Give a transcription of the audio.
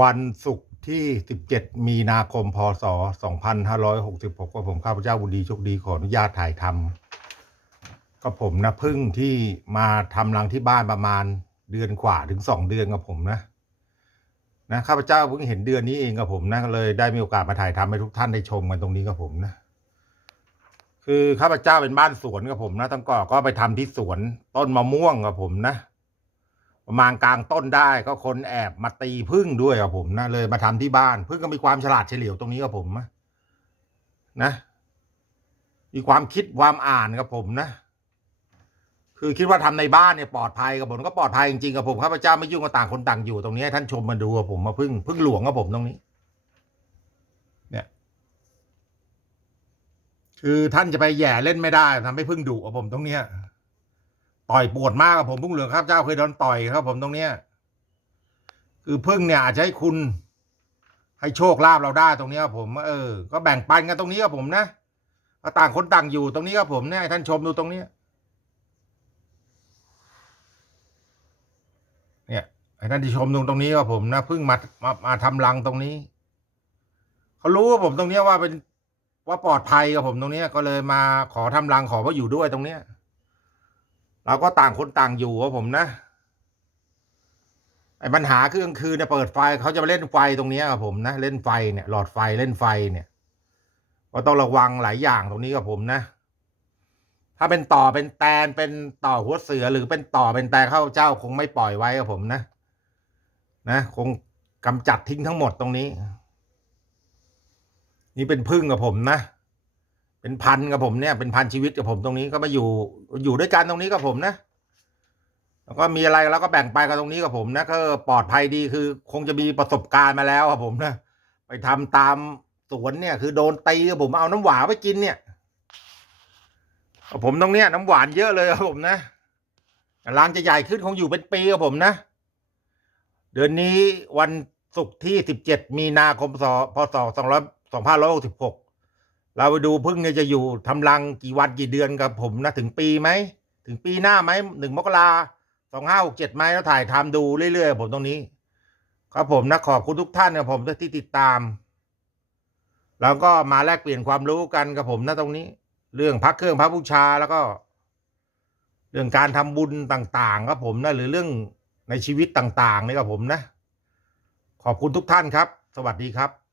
วันศุกร์ที่ 17 มีนาคม พศ 2566ก็ผมข้าพเจ้าบุญดีโชคดีขออนุญาตถ่ายทำก็ผมนะพึ่งที่มาทำรังที่บ้านประมาณเดือนกว่าถึงสองเดือนกับผมนะนะข้าพเจ้าเพิ่งเห็นเดือนนี้เองกับผมนะก็เลยได้มีโอกาสมาถ่ายทำให้ทุกท่านได้ชมกันตรงนี้กับผมนะคือข้าพเจ้าเป็นบ้านสวนกับผมนะตั้งก่อนก็ไปทำที่สวนต้นมะม่วงกับผมนะ ประมาณกลางต้นได้ก็คนแอบมาตีพึ่งด้วยกับผมนะเลยมาทำที่บ้านพึ่งก็มีความฉลาดเฉลียวตรงนี้กับผมนะนะมีความคิดความอ่านกับผมนะคือคิดว่าทำในบ้านเนี่ยปลอดภัยกับผมก็ปลอดภัยจริงๆกับผมข้าพเจ้าไม่ยุ่งกับต่างคนต่างอยู่ตรงนี้ท่านชมมาดูกับผมมาพึ่งพึ่งหลวงกับผมตรงนี้ เนี่ย คือท่านจะไปแย่เล่นไม่ได้ทำให้พึ่งดุกับผมตรงเนี้ย ต่อยปวดมากกับผมพึ่งเหลืองข้าพเจ้าเคยโดนต่อยครับ ผมตรงเนี้ยคือพึ่งเนี่ยอาจจะให้คุณ ให้โชคลาภเราได้ตรงนี้ครับผมเออ ก็แบ่งปันกันตรงนี้ครับผมนะต่างคนต่างอยู่ตรงนี้ครับผมเนี่ยท่านชมดูตรงเนี้ยเนี่ยให้ท่านที่ชมตรงตรงนี้ครับผมนะเพิ่งมามามาทำรังตรงนี้เขารู้ว่าผมตรงเนี้ยว่าเป็นว่าปลอดภัยกับผมตรงเนี้ยก็เลยมาขอทำรังขอมาอยู่ด้วยตรงเนี้ย เราก็ต่างคนต่างอยู่ครับผมนะไอ้ปัญหาคือกลางคืนเนี่ยเปิดไฟเขาจะมาเล่นไฟตรงนี้ครับผมนะเล่นไฟเนี่ยหลอดไฟเล่นไฟเนี่ยก็ต้องระวังหลายอย่างตรงนี้กับผมนะ ถ้าเป็นต่อเป็นแตนเป็นต่อหัวเสือหรือเป็นต่อเป็นแตนเข้าเจ้าคงไม่ปล่อยไว้กับผมนะ นะคงกำจัดทิ้งทั้งหมดตรงนี้ นี่เป็นพึ่งกับผมนะ เป็นพันกับผมเนี่ยเป็นพันชีวิตกับผมตรงนี้ก็มาอยู่อยู่ด้วยกันตรงนี้กับผมนะแล้วก็มีอะไรแล้วก็แบ่งไปกันตรงนี้กับผมนะก็ปลอดภัยดีคือคงจะมีประสบการณ์มาแล้วครับผมนะไปทำตามสวนเนี่ย คือโดนตีกับผมเอาน้ำหวานไปกินเนี่ยผมตรงเนี้ยน้ำหวานเยอะเลยครับผมนะรังจะใหญ่ขึ้นคงอยู่เป็นปีครับผมนะ เดือนนี้วันศุกร์ที่สิบเจ็ดมีนาคมศพศสองร้อยสองพันร้อยหกสิบหก เราไปดูพึ่งเนี่ยจะอยู่ทำรังกี่วันกี่เดือนกับผมนะถึงปีไหมถึงปีหน้าไหมหนึ่งมกราสองห้าหกเจ็ดไหมแล้วถ่ายทำดูเรื่อยๆผมตรงนี้ ครับผมนะขอบคุณทุกท่านนะผมที่ติดตาม แล้วก็มาแลกเปลี่ยนความรู้กันกับผมนะตรงนี้ เรื่องพักเครื่องพระบูชาแล้วก็ เรื่องการทำบุญต่างๆครับผมนะหรือเรื่องในชีวิตต่างๆนี่ครับผมนะ ขอบคุณทุกท่านครับ สวัสดีครับ